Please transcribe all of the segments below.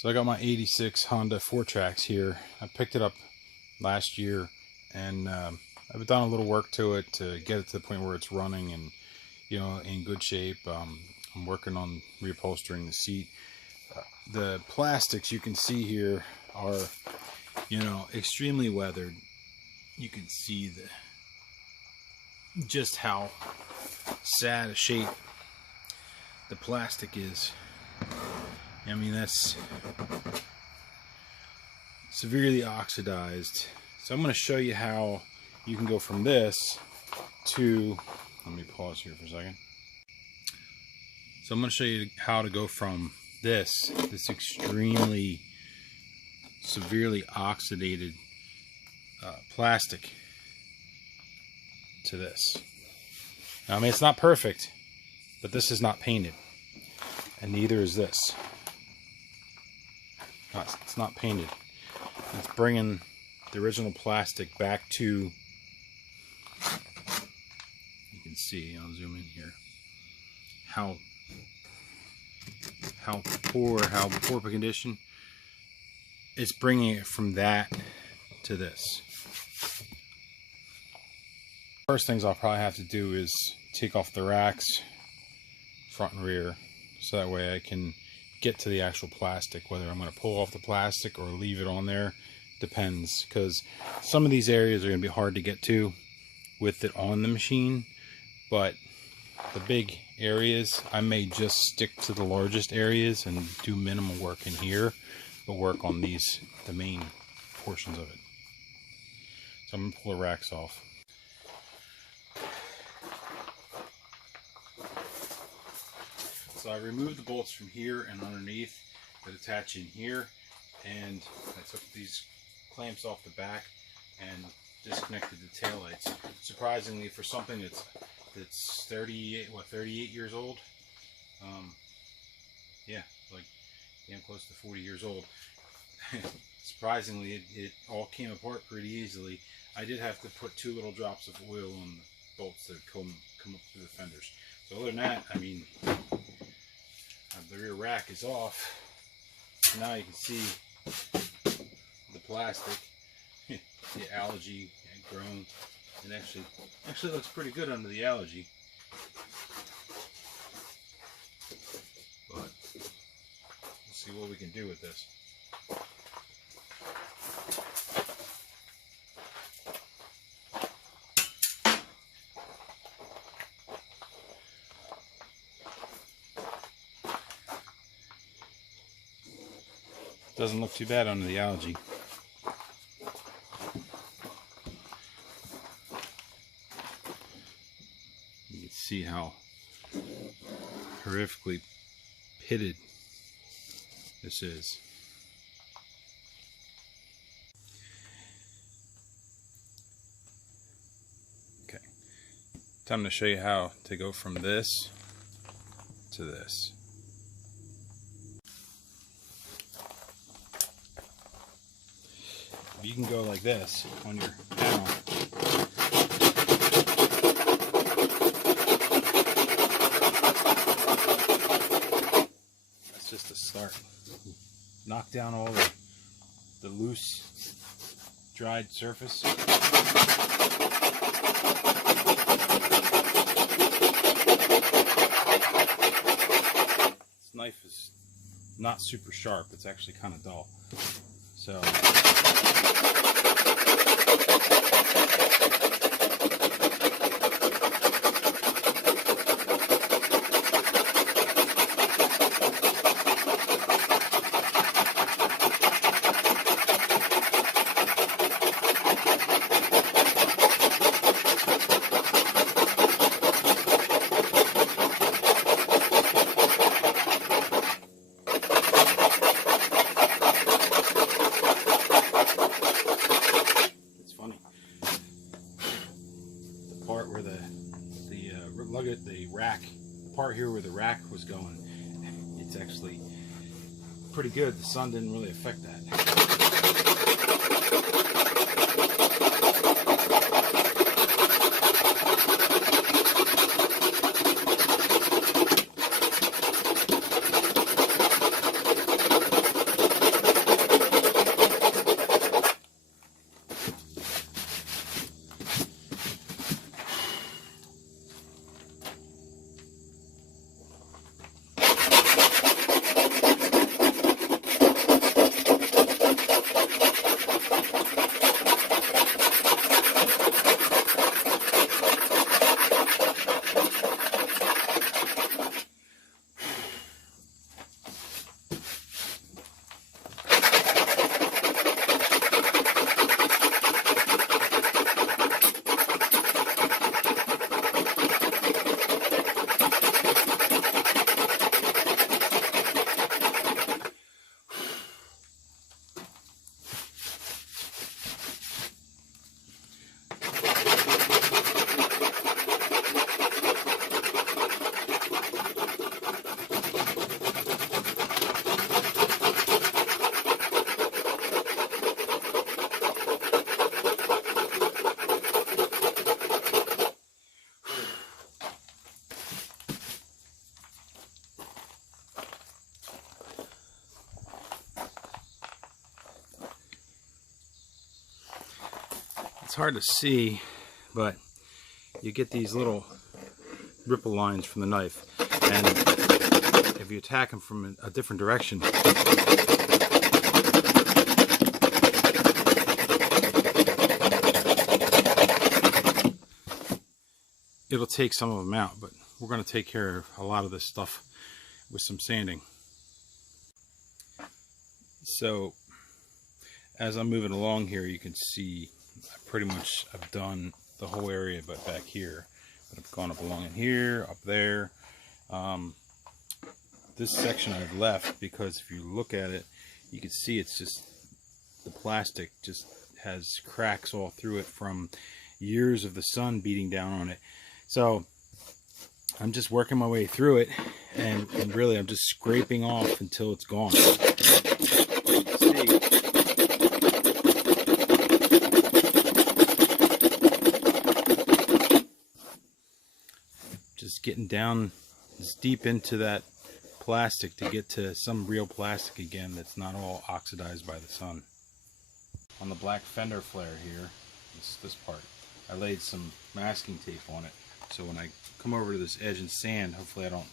So I got my 86 Honda 4-Tracks here. I picked it up last year, and I've done a little work to it to get it to the point where it's running and, you know, in good shape. I'm working on reupholstering the seat. The plastics you can see here are, you know, extremely weathered. You can see just how sad a shape the plastic is. I mean, that's severely oxidized. So I'm going to show you how you can go from this to, let me pause here for a second. So I'm going to show you how to go from this extremely severely oxidated plastic to this. Now, I mean, it's not perfect, but this is not painted, and neither is this. It's not painted. It's bringing the original plastic back to, you can see, I'll zoom in here, how poor of a condition. It's bringing it from that to this. First things I'll probably have to do is take off the racks, front and rear, so that way I can get to the actual plastic. Whether I'm going to pull off the plastic or leave it on there depends, because some of these areas are going to be hard to get to with it on the machine, but the big areas I may just stick to the largest areas and do minimal work in here, but work on the main portions of it. So I'm going to pull the racks off. So I removed the bolts from here and underneath that attach in here, and I took these clamps off the back and disconnected the taillights. Surprisingly, for something that's 38 years old, yeah, like damn close to 40 years old. Surprisingly, it all came apart pretty easily. I did have to put 2 little drops of oil on the bolts that come up through the fenders. So other than that, I mean, the rear rack is off. So now you can see the plastic, the algae had grown, and actually looks pretty good under the algae. But we'll see what we can do with this. Doesn't look too bad under the algae. You can see how horrifically pitted this is. Okay, time to show you how to go from this to this. You can go like this on your panel. That's just a start. Knock down all the loose, dried surface. This knife is not super sharp. It's actually kind of dull. So part here where the rack was going, it's actually pretty good. The sun didn't really affect that. It's hard to see, but you get these little ripple lines from the knife, and if you attack them from a different direction, it'll take some of them out. But we're going to take care of a lot of this stuff with some sanding. So as I'm moving along here, you can see I've done the whole area but back here, but I've gone up along in here, up there. This section I've left because if you look at it, you can see it's just, the plastic just has cracks all through it from years of the sun beating down on it. So I'm just working my way through it, and really I'm just scraping off until it's gone. Just getting down as deep into that plastic to get to some real plastic again that's not all oxidized by the sun. On the black fender flare here, this part, I laid some masking tape on it, so when I come over to this edge and sand, hopefully I don't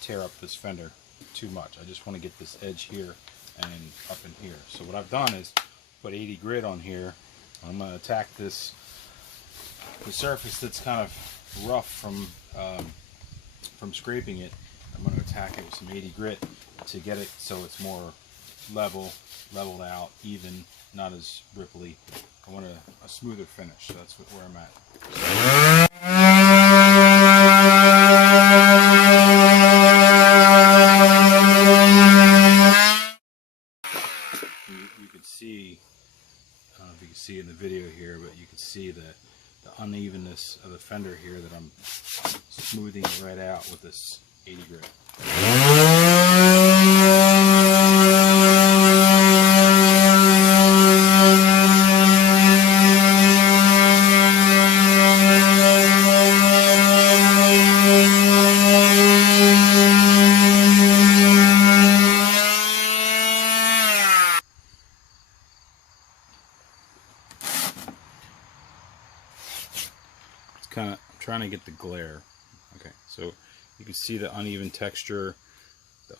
tear up this fender too much. I just want to get this edge here and up in here. So what I've done is put 80 grit on here. I'm going to attack the surface that's kind of rough from scraping it. I'm going to attack it with some 80 grit to get it so it's more leveled out, even, not as ripply. I want a smoother finish, so that's where I'm at. You can see, I don't know if you can see in the video here, but you can see the unevenness of the fender here that I'm smoothing it right out with this 80 grit. I'm trying to get the glare. Okay, so you can see the uneven texture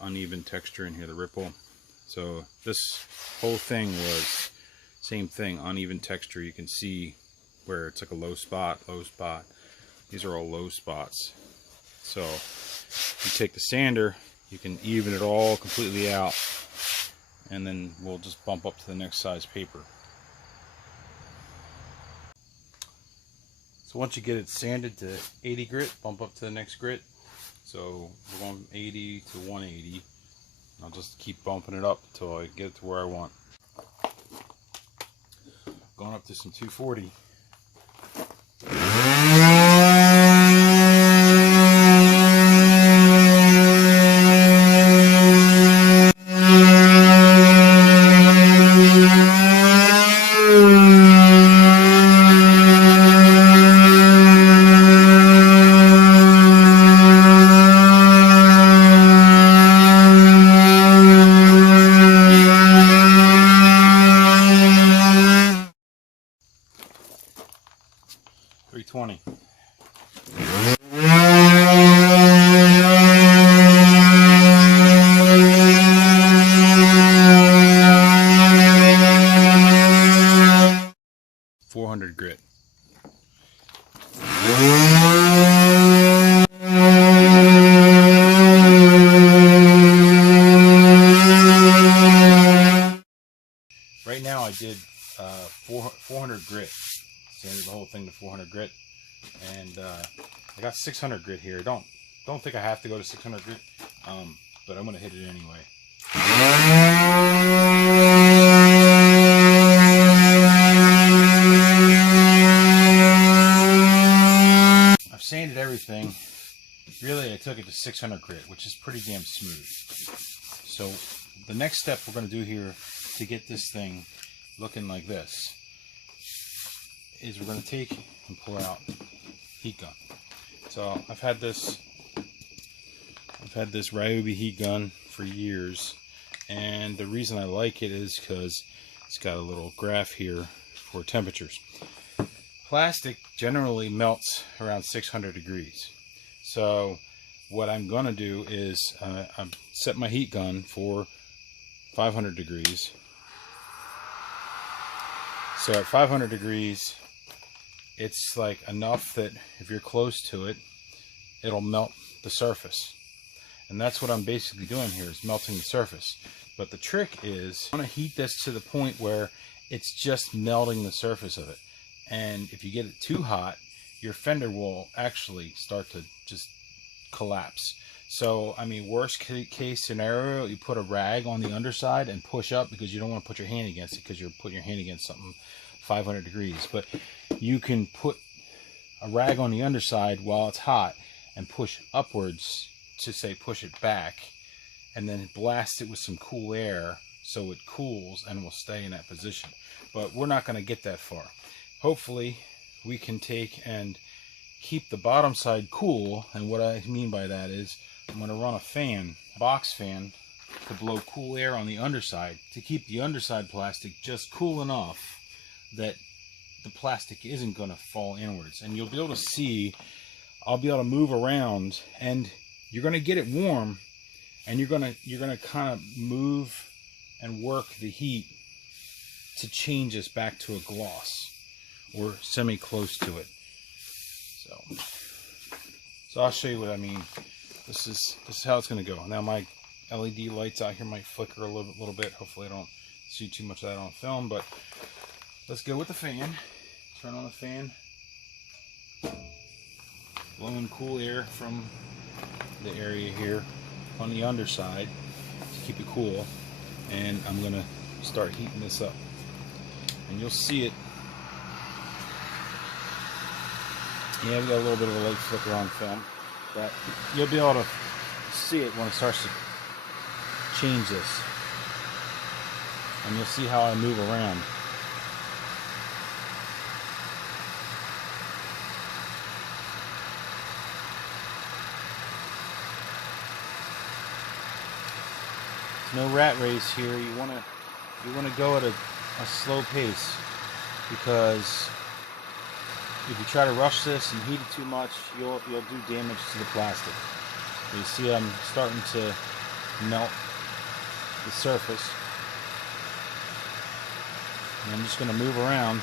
in here, the ripple. So this whole thing was same thing, uneven texture. You can see where it's like a low spot. These are all low spots. So you take the sander, you can even it all completely out, and then we'll just bump up to the next size paper. So once you get it sanded to 80 grit, bump up to the next grit. So we're going 80 to 180. I'll just keep bumping it up until I get it to where I want. Going up to some 240. $320. $400 grit. Right now I did 400 grit. Sanded the whole thing to 400 grit, and I got 600 grit here. Don't think I have to go to 600 grit, but I'm gonna hit it anyway. I've sanded everything. Really, I took it to 600 grit, which is pretty damn smooth. So the next step we're gonna do here to get this thing looking like this is we're going to take and pull out heat gun. So I've had this Ryobi heat gun for years, and the reason I like it is because it's got a little graph here for temperatures. plastic generally melts around 600 degrees. So what I'm going to do is I've set my heat gun for 500 degrees. So at 500 degrees, it's like enough that if you're close to it, it'll melt the surface. And that's what I'm basically doing here, is melting the surface. But the trick is, I want to heat this to the point where it's just melting the surface of it. And if you get it too hot, your fender will actually start to just collapse. So, I mean, worst case scenario, you put a rag on the underside and push up, because you don't want to put your hand against it, because you're putting your hand against something 500 degrees. But you can put a rag on the underside while it's hot and push upwards to, say, push it back, and then blast it with some cool air so it cools and will stay in that position. But we're not going to get that far. Hopefully we can take and keep the bottom side cool, and what I mean by that is I'm going to run a fan, a box fan, to blow cool air on the underside to keep the underside plastic just cool enough that the plastic isn't going to fall inwards. And you'll be able to see, I'll be able to move around, and you're going to get it warm, and you're going to kind of move and work the heat to change this back to a gloss or semi close to it. So I'll show you what I mean. This is how it's going to go. Now my LED lights out here might flicker a little bit. Hopefully I don't see too much of that on film, but let's go with the fan. Turn on the fan. Blowing cool air from the area here on the underside to keep it cool. And I'm going to start heating this up. And you'll see it. Yeah, we got a little bit of a light flicker on film, but you'll be able to see it when it starts to change this. And you'll see how I move around. No rat race here. You want to go at a slow pace, because if you try to rush this and heat it too much, you'll do damage to the plastic. So you see I'm starting to melt the surface. And I'm just going to move around.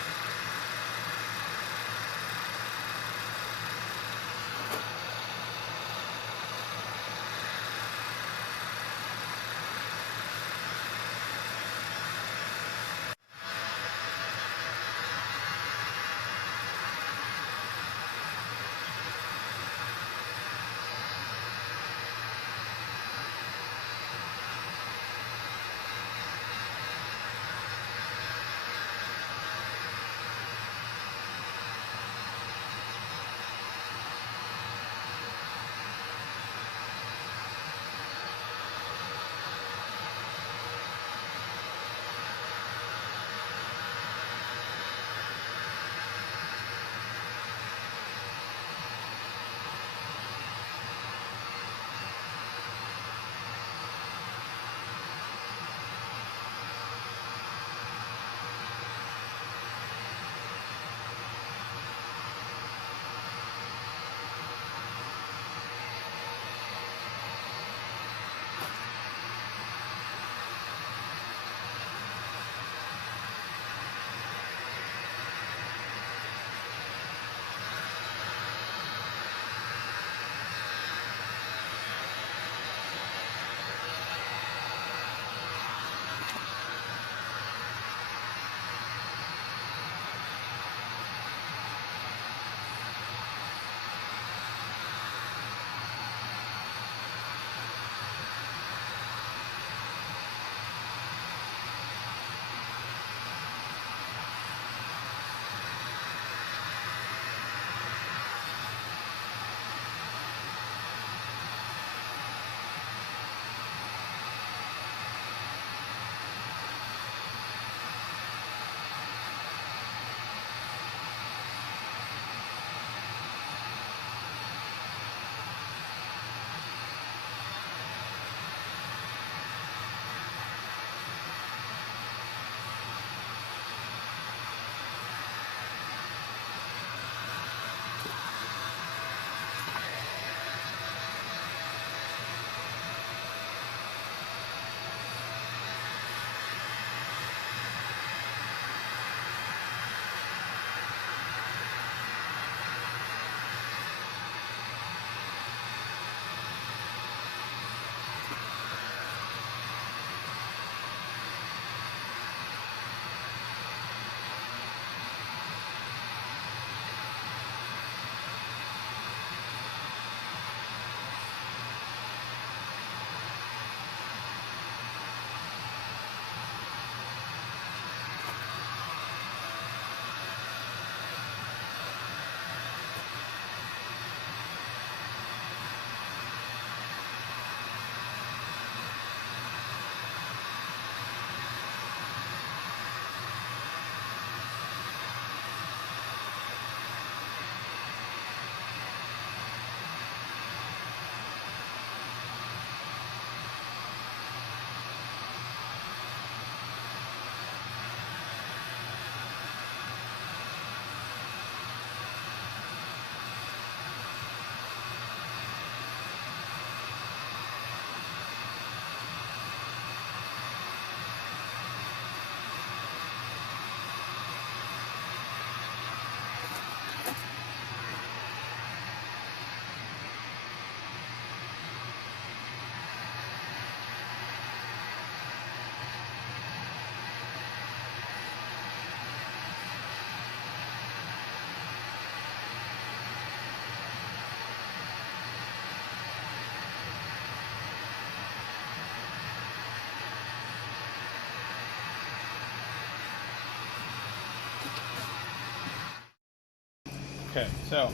Okay, so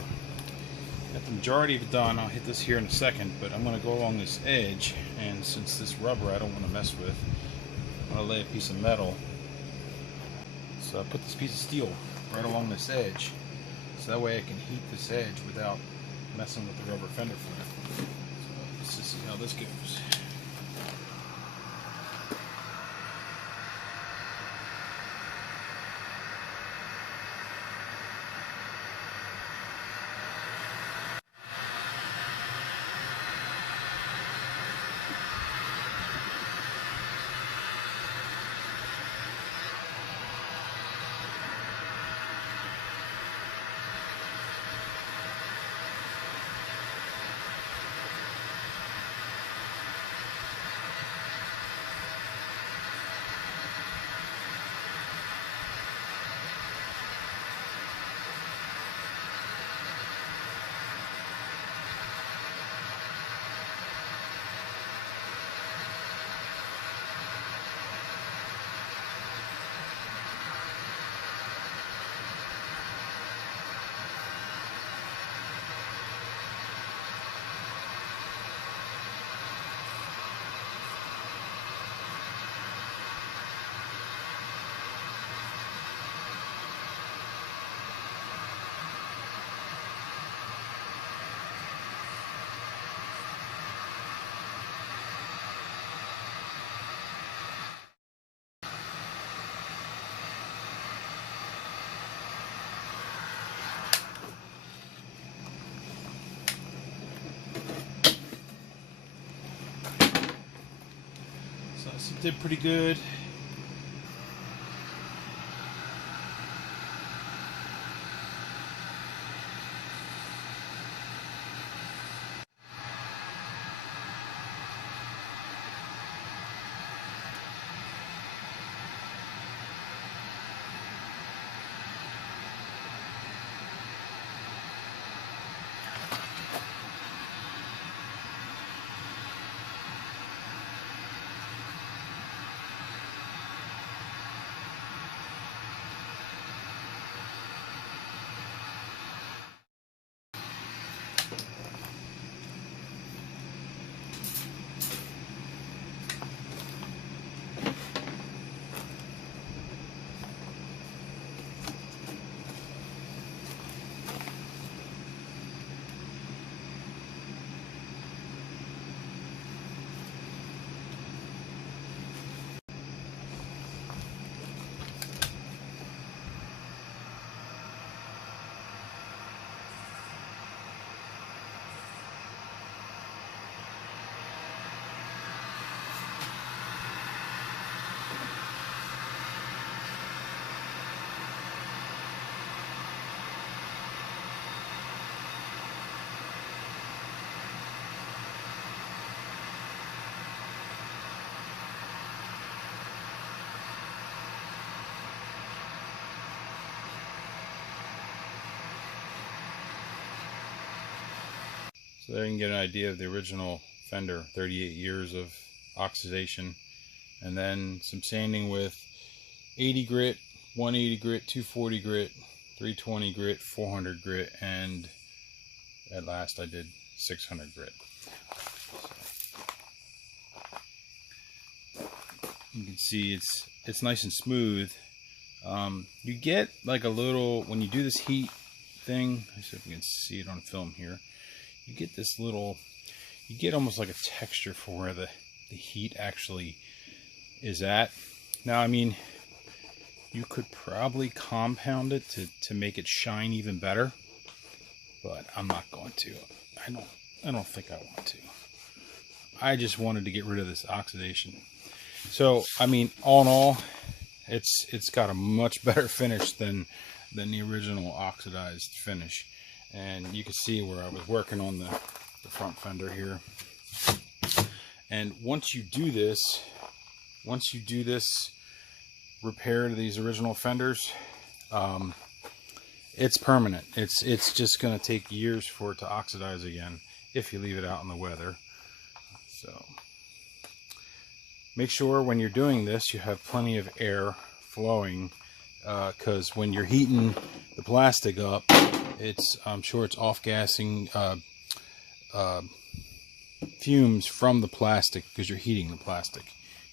got the majority of it done. I'll hit this here in a second, but I'm going to go along this edge, and since this rubber I don't want to mess with, I'm going to lay a piece of metal. So I put this piece of steel right along this edge, so that way I can heat this edge without messing with the rubber fender flap. So let's just see how this goes. So it did pretty good. So there you can get an idea of the original fender, 38 years of oxidation, and then some sanding with 80 grit, 180 grit, 240 grit, 320 grit, 400 grit, and at last I did 600 grit. So you can see it's nice and smooth. You get like a little, when you do this heat thing, let's see if we can see it on film here, you get this little, you get almost like a texture for where the heat actually is at. Now, I mean, you could probably compound it to make it shine even better, but I'm not going to. I don't think I want to. I just wanted to get rid of this oxidation. So, I mean, all in all, it's got a much better finish than the original oxidized finish. And you can see where I was working on the front fender here. And once you do this repair to these original fenders, it's permanent. It's just going to take years for it to oxidize again if you leave it out in the weather. So make sure when you're doing this you have plenty of air flowing, because when you're heating the plastic up, I'm sure it's off-gassing fumes from the plastic, because you're heating the plastic.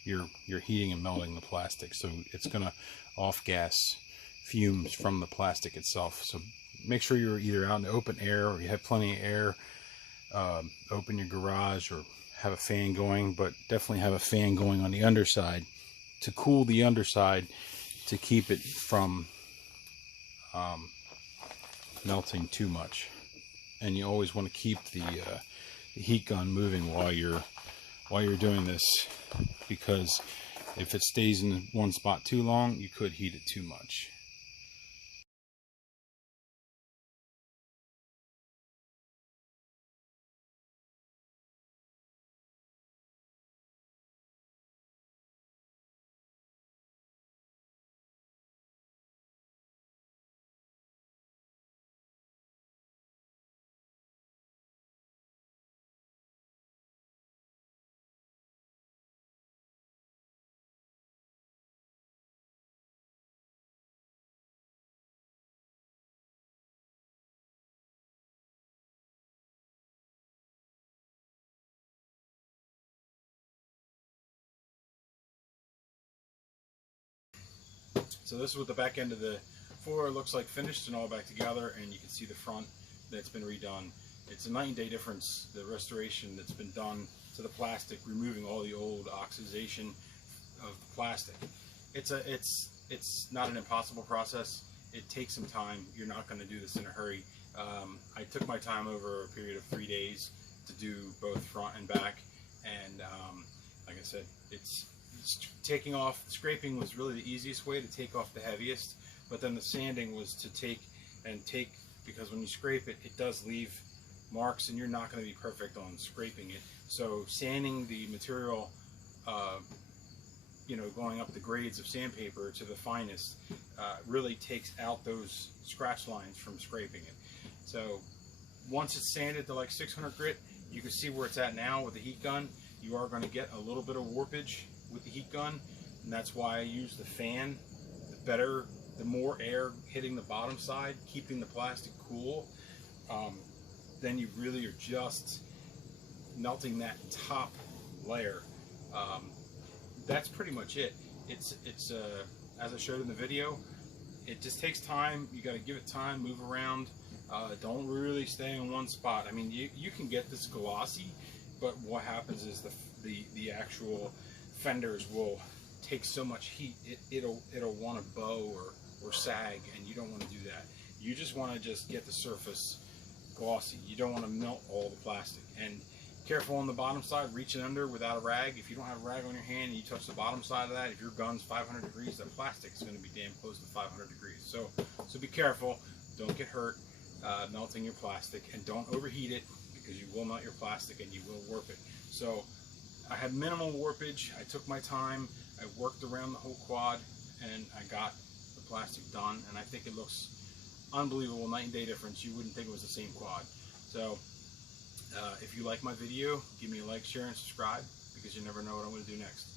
You're heating and melting the plastic, so it's gonna off-gas fumes from the plastic itself. So make sure you're either out in the open air or you have plenty of air. Open your garage or have a fan going, but definitely have a fan going on the underside to cool the underside, to keep it from melting too much. And you always want to keep the heat gun moving while you're doing this, because if it stays in one spot too long, you could heat it too much. So this is what the back end of the floor looks like, finished and all back together, and you can see the front that's been redone. It's a night and day difference, the restoration that's been done to the plastic, removing all the old oxidization of the plastic. It's not an impossible process. It takes some time. You're not going to do this in a hurry. I took my time over a period of 3 days to do both front and back, and like I said, it's taking off, scraping was really the easiest way to take off the heaviest, but then the sanding was to take, because when you scrape it, it does leave marks, and you're not going to be perfect on scraping it. So sanding the material, you know, going up the grades of sandpaper to the finest, really takes out those scratch lines from scraping it. So once it's sanded to like 600 grit, you can see where it's at now with the heat gun. You are going to get a little bit of warpage with the heat gun, and that's why I use the fan. The more air hitting the bottom side, keeping the plastic cool, then you really are just melting that top layer. That's pretty much it. It's as I showed in the video, it just takes time. You got to give it time, move around. Don't really stay in one spot. I mean, you can get this glossy, but what happens is the actual fenders will take so much heat, it'll want to bow or sag, and you don't want to do that. You just want to just get the surface glossy. You don't want to melt all the plastic. And careful on the bottom side, reaching under without a rag. If you don't have a rag on your hand and you touch the bottom side of that, if your gun's 500 degrees, that plastic is going to be damn close to 500 degrees. So be careful. Don't get hurt melting your plastic, and don't overheat it, because you will melt your plastic and you will warp it. So I had minimal warpage. I took my time. I worked around the whole quad, and I got the plastic done, and I think it looks unbelievable. Night and day difference. You wouldn't think it was the same quad. So if you like my video, give me a like, share, and subscribe, because you never know what I'm going to do next.